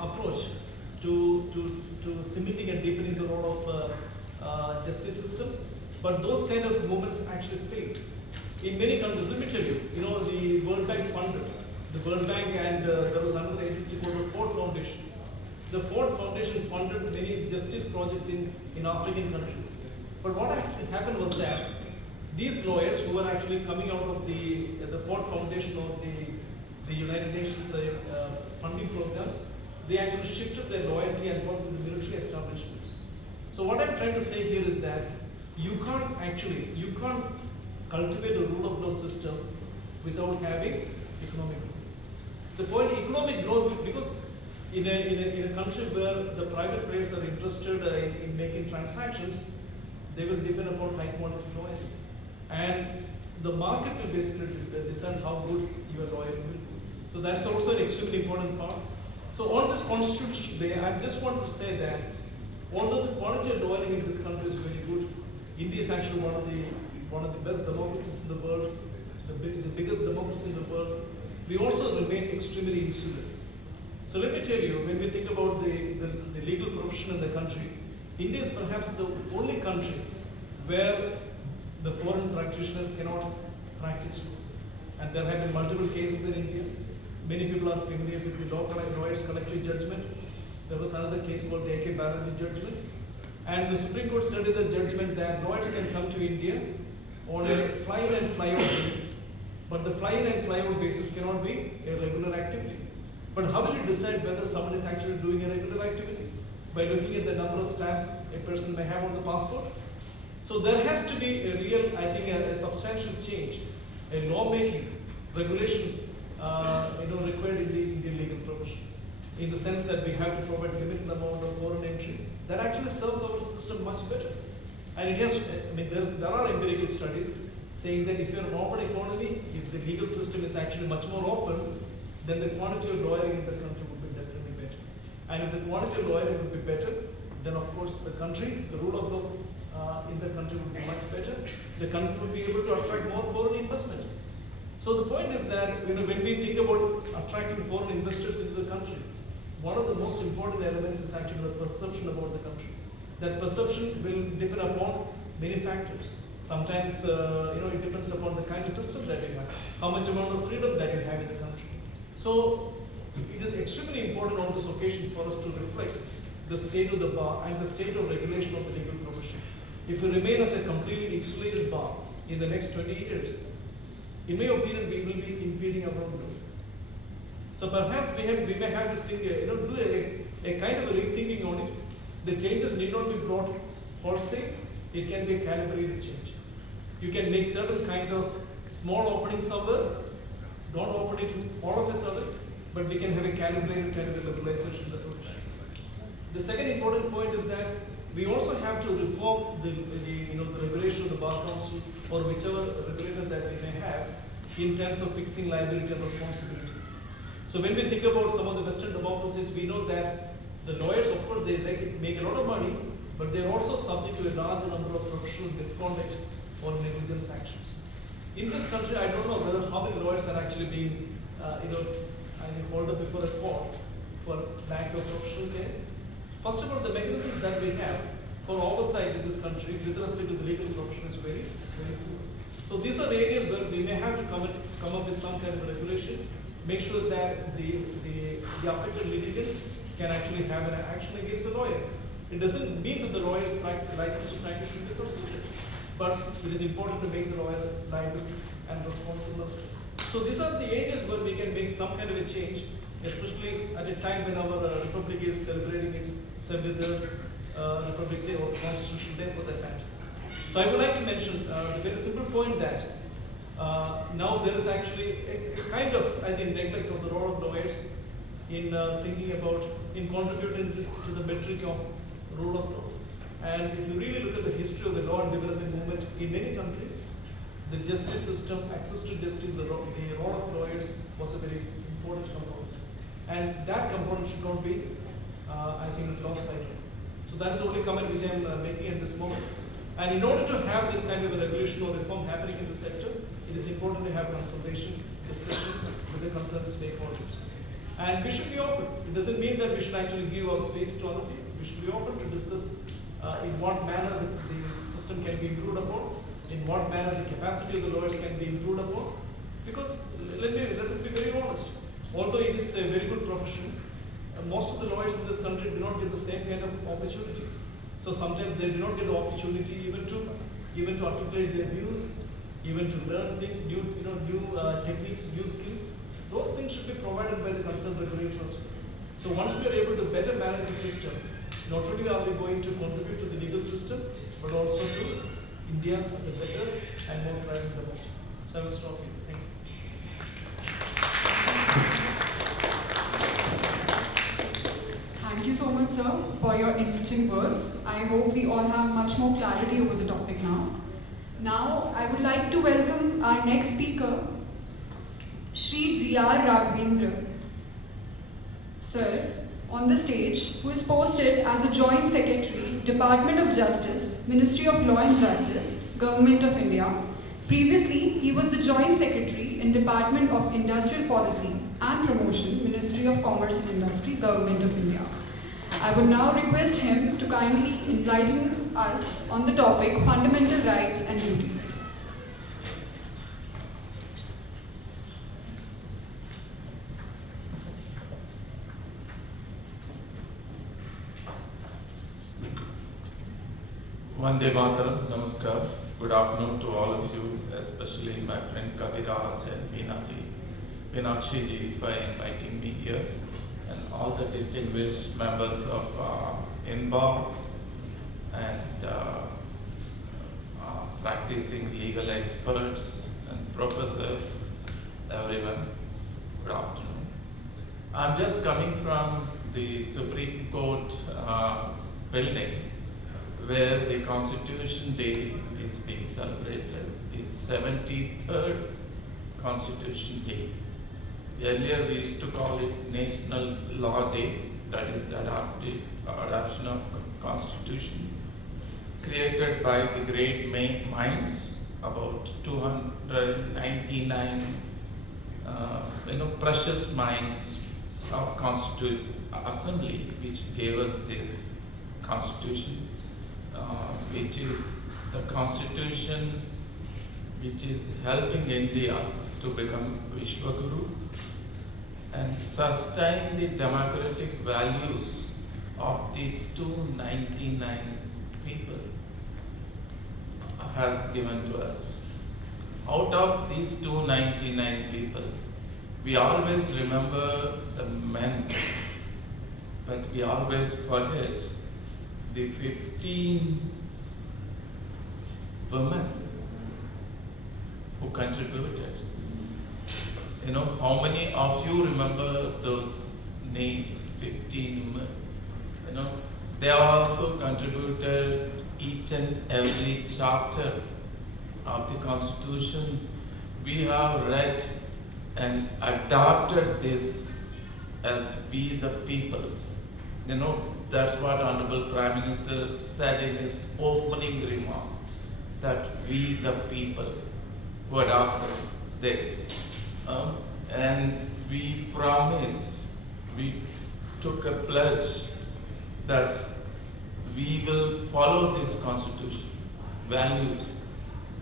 approach to cementing and deepening the role of justice systems, but those kind of movements actually fail. In many countries, let me tell you, the World Bank funded, the World Bank and there was another agency called the Ford Foundation. The Ford Foundation funded many justice projects in African countries. But what actually happened was that these lawyers who were actually coming out of the Ford Foundation of the United Nations funding programs, they actually shifted their loyalty and worked with the military establishments. So what I'm trying to say here is that you can't cultivate a rule of law system without having economic growth. The point economic growth, because in a country where the private players are interested in making transactions, they will depend upon high quality loyalty. And the market will basically decide how good your loyalty will be. So that's also an extremely important part. So on this Constitution Day, I just want to say that although the quality of lawyering in this country is very good, India is actually one of the best democracies in the world, the biggest democracy in the world. We also remain extremely insular. So let me tell you, when we think about the legal profession in the country, India is perhaps the only country where the foreign practitioners cannot practice law. And there have been multiple cases in India. Many people are familiar with the lawyers' collective judgment. There was another case called the A.K. Banerjee judgment. And the Supreme Court said in the judgment that lawyers can come to India on a fly-in and fly-out basis. But the fly-in and fly-out basis cannot be a regular activity. But how will you decide whether someone is actually doing a regular activity? By looking at the number of stamps a person may have on the passport. So there has to be a real, I think, a substantial change, a lawmaking, regulation, required in the legal profession, in the sense that we have to provide limited amount of foreign entry. That actually serves our system much better. And it has, there are empirical studies saying that if you're an open economy, if the legal system is actually much more open, then the quantity of lawyering in the country would be definitely better. And if the quantity of lawyering would be better, then of course the country, the rule of law in the country would be much better. The country would be able to attract more foreign investment. So the point is that when we think about attracting foreign investors into the country, one of the most important elements is actually the perception about the country. That perception will depend upon many factors. Sometimes it depends upon the kind of system that you have, how much amount of freedom that you have in the country. So it is extremely important on this occasion for us to reflect the state of the bar and the state of regulation of the legal profession. If we remain as a completely insulated bar in the next 20 years, in my opinion, we will be impeding our own growth. So perhaps we may have to think, do a kind of a rethinking on it. The changes need not be brought wholesale. It can be a calibrated change. You can make certain kind of small openings somewhere. Don't open it all of a sudden, but we can have a calibrated kind of a liberalization in the profession. The second important point is that we also have to reform the regulation of the Bar Council or whichever regulator that we may have in terms of fixing liability and responsibility. So when we think about some of the Western democracies, we know that the lawyers, of course, they make a lot of money, but they are also subject to a large number of professional misconduct or negligence actions. In this country, I don't know whether how many lawyers are actually being, hauled up before a court for lack of professional care. First of all, the mechanisms that we have for oversight in this country with respect to the legal profession is very, very poor. So these are areas where we may have to come up with some kind of a regulation, make sure that the affected litigants can actually have an action against a lawyer. It doesn't mean that the lawyer's license to practice should be suspended, but it is important to make the lawyer liable and responsible. So these are the areas where we can make some kind of a change, especially at a time when our republic is celebrating its 73rd Republic Day or Constitution Day for that matter. So I would like to mention the very simple point that now there is actually a kind of, I think, neglect of the role of lawyers in thinking about, in contributing to the metric of rule of law. And if you really look at the history of the law and development movement in many countries, the justice system, access to justice, the role of lawyers was a very important component. And that component should not be, I think, lost sight of. So that is the only comment which I am making at this moment. And in order to have this kind of a regulation or reform happening in the sector, it is important to have consultation, discussion with the concerned stakeholders. And we should be open. It doesn't mean that we should actually give our space to other people. We should be open to discuss in what manner the system can be improved upon, in what manner the capacity of the lawyers can be improved upon. Because let us be very honest. Although it is a very good profession, most of the lawyers in this country do not get the same kind of opportunity. So sometimes they do not get the opportunity even to articulate their views, even to learn things, new techniques, new skills. Those things should be provided by the concerned regulators. So once we are able to better manage the system, not only are we going to contribute to the legal system, but also to India as a better and more thriving democracy. So I will stop here. Thank you. Thank you so much, sir, for your enriching words. I hope we all have much more clarity over the topic now. Now, I would like to welcome our next speaker, Shri G R Raghavender, sir, on the stage, who is posted as a Joint Secretary, Department of Justice, Ministry of Law and Justice, Government of India. Previously, he was the Joint Secretary in Department of Industrial Policy and Promotion, Ministry of Commerce and Industry, Government of India. I would now request him to kindly enlighten us on the topic fundamental rights and duties. Vande Mataram, Namaskar. Good afternoon to all of you, especially my friend Kaviraj and Meenakshi ji for inviting me here, and all the distinguished members of INBA and practicing legal experts and professors, everyone. Good afternoon. I'm just coming from the Supreme Court building, where the Constitution Day is being celebrated, the 73rd Constitution Day. Earlier we used to call it National Law Day, that is adoption of Constitution, created by the great minds, about 299 precious minds of Constitution Assembly, which gave us this Constitution. Which is the Constitution which is helping India to become Vishwaguru and sustain the democratic values of these 299 people has given to us. Out of these 299 people, we always remember the men, but we always forget the 15 women who contributed. How many of you remember those names, 15 women? They also contributed each and every chapter of the Constitution. We have read and adopted this as we the people. That's what Honorable Prime Minister said in his opening remarks, that we the people who adopted this. And we promise, we took a pledge that we will follow this Constitution, value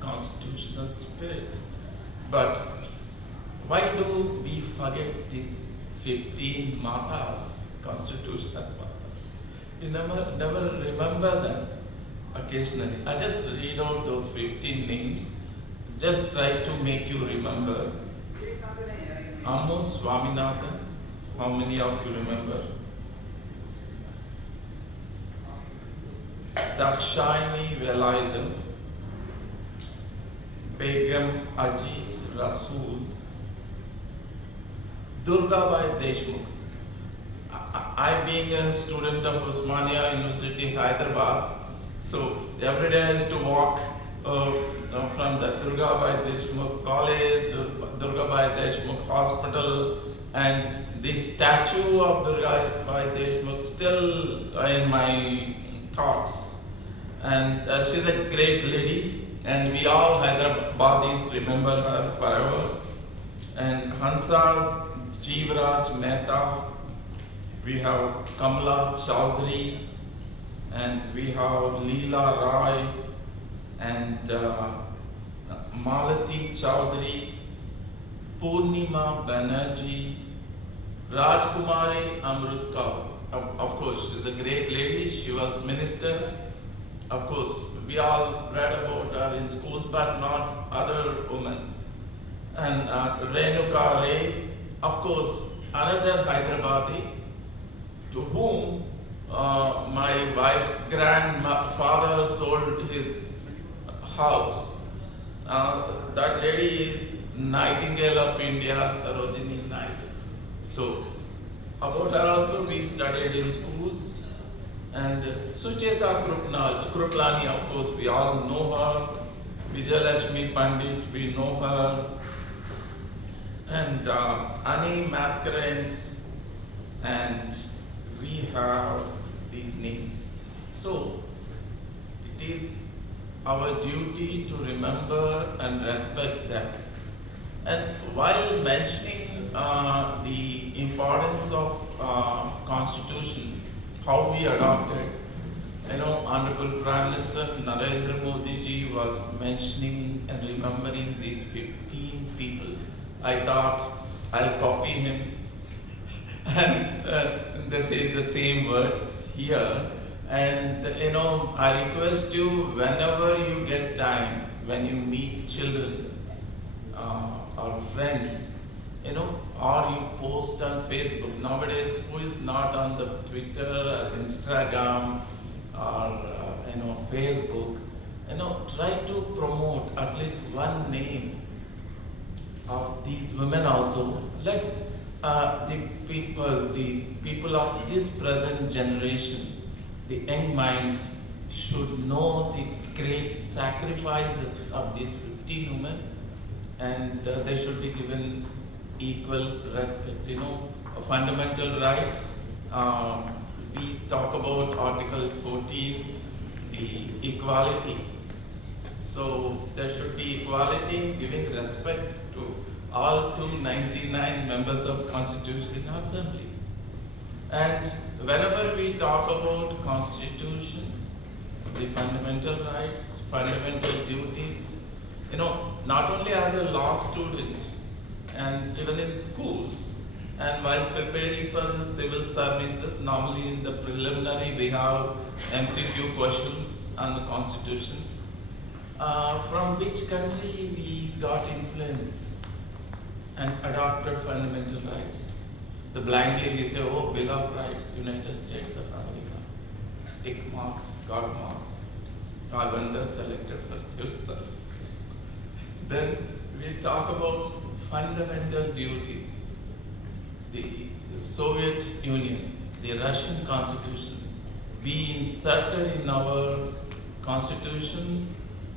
constitutional spirit. But why do we forget these 15 matas, constitutional matas? We never remember them occasionally. I just read out those 15 names, just try to make you remember. Ammu Swaminathan, how many of you remember? Dakshayani Velayutham, Begum Ajit Rasool, Durgabai Deshmukh. I being a student of Osmania University, Hyderabad, so every day I used to walk from the Durgabai Deshmukh College to Durgabai Deshmukh Hospital, and the statue of Durgabai Deshmukh still in my thoughts. And she's a great lady, and we all Hyderabadis remember her forever. And Hansa Jeevraj Mehta, we have Kamla Chaudhary, and we have Leela Rai, and Malati Chaudhary, Purnima Banerjee, Rajkumari Amrit Kaur. Of course, she's a great lady. She was minister. Of course, we all read about her in schools, but not other women. And Renuka Ray, of course, another Hyderabadi, to whom my wife's grandfather sold his house. That lady is Nightingale of India, Sarojini Naidu. So, about her also we studied in schools. And Sucheta Kruplani, of course, we all know her. Vijayalakshmi Pandit, we know her. And Ani Mascarenhas, and we have these names. So, it is our duty to remember and respect them. And while mentioning the importance of Constitution, how we adopted, Honorable Prime Minister Narendra Modi ji was mentioning and remembering these 15 people. I thought I'll copy him and they say the same words here. And I request you, whenever you get time, when you meet children or friends, or you post on Facebook. Nowadays, who is not on the Twitter or Instagram or Facebook? Try to promote at least one name of these women also. Let the people of this present generation, the young minds, should know the great sacrifices of these 15 women, and they should be given equal respect. Fundamental rights. We talk about Article 14, the equality. So there should be equality, giving respect to all 299 members of Constitutional Assembly. And whenever we talk about Constitution, the fundamental rights, fundamental duties, not only as a law student, and even in schools, and while preparing for the civil services, normally in the preliminary we have MCQ questions on the Constitution. From which country we got influence and adopted fundamental rights? The blindly we say, oh, Bill of Rights, United States of America. Tick marks, got marks. Raghavender selected for civil services. Then we talk about fundamental duties. The Soviet Union, the Russian Constitution, we inserted in our Constitution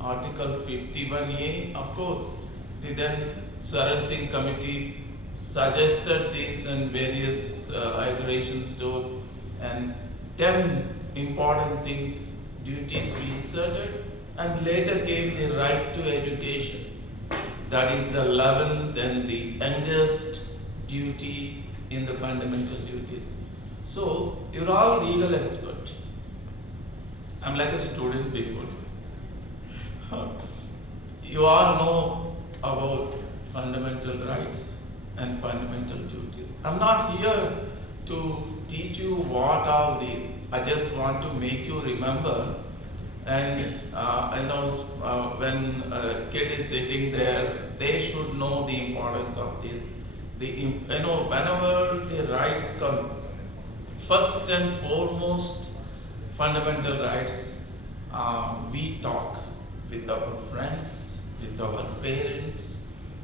Article 51A. Of course, the then Swaran Singh Committee suggested this and various iterations to, and 10 important things, duties we inserted, and later came the right to education. That is the 11th and the youngest duty in the fundamental duties. So, you're all legal expert. I'm like a student before. You all know about fundamental rights and fundamental duties. I'm not here to teach you what all these. I just want to make you remember. And when a kid is sitting there, they should know the importance of this. Whenever the rights come, first and foremost, fundamental rights, we talk with our friends, with our parents,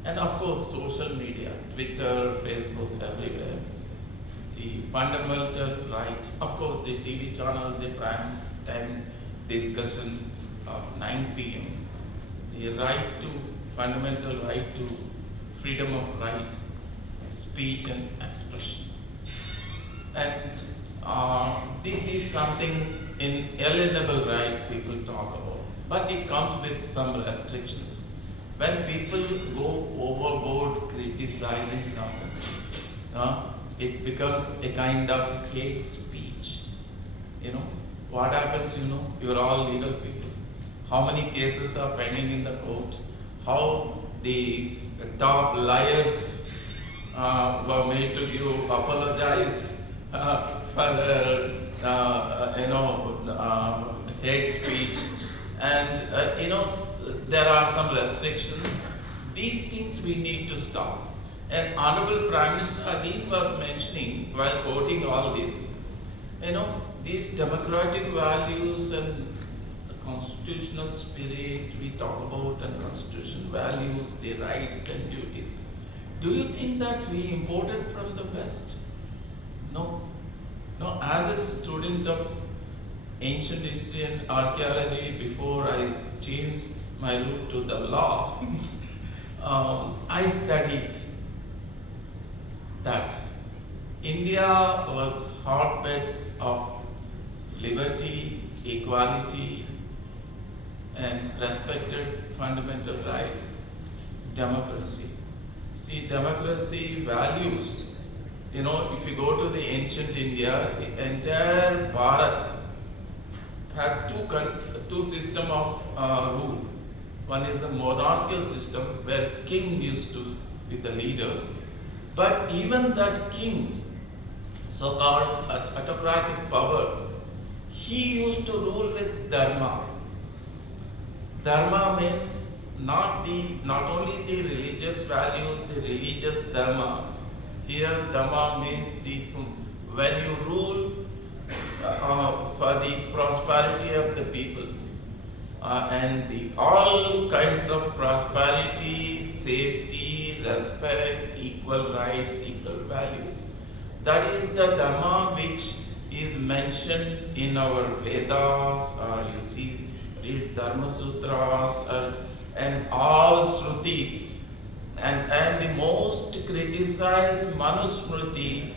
and of course social media, Twitter, Facebook, everywhere. The fundamental right, of course the TV channel, the prime time discussion of 9 p.m. The right to, fundamental right to freedom of right, speech and expression. And this is something inalienable right people talk about, but it comes with some restrictions. When people go overboard criticizing someone, it becomes a kind of hate speech. What happens, you're all legal people. How many cases are pending in the court? How the top liars were made to apologize for their, hate speech. And, there are some restrictions. These things we need to stop. And Honorable Prime Minister again was mentioning while quoting all this, these democratic values and the constitutional spirit we talk about, and constitutional values, the rights and duties. Do you think that we imported from the West? No. No, as a student of ancient history and archaeology, before I changed my route to the law, I studied that India was hotbed of liberty, equality, and respected fundamental rights, democracy. See, democracy values, if you go to the ancient India, the entire Bharat had two system of rule. One is the monarchical system where king used to be the leader, but even that king, so-called autocratic power, he used to rule with dharma. Dharma means not only the religious values, the religious dharma. Here dharma means when you rule for the prosperity of the people and all kinds of prosperity, safety, respect, equal rights, equal values. That is the dharma which is mentioned in our Vedas, or you see, read Dharma Sutras, and all Shrutis. And the most criticized Manusmriti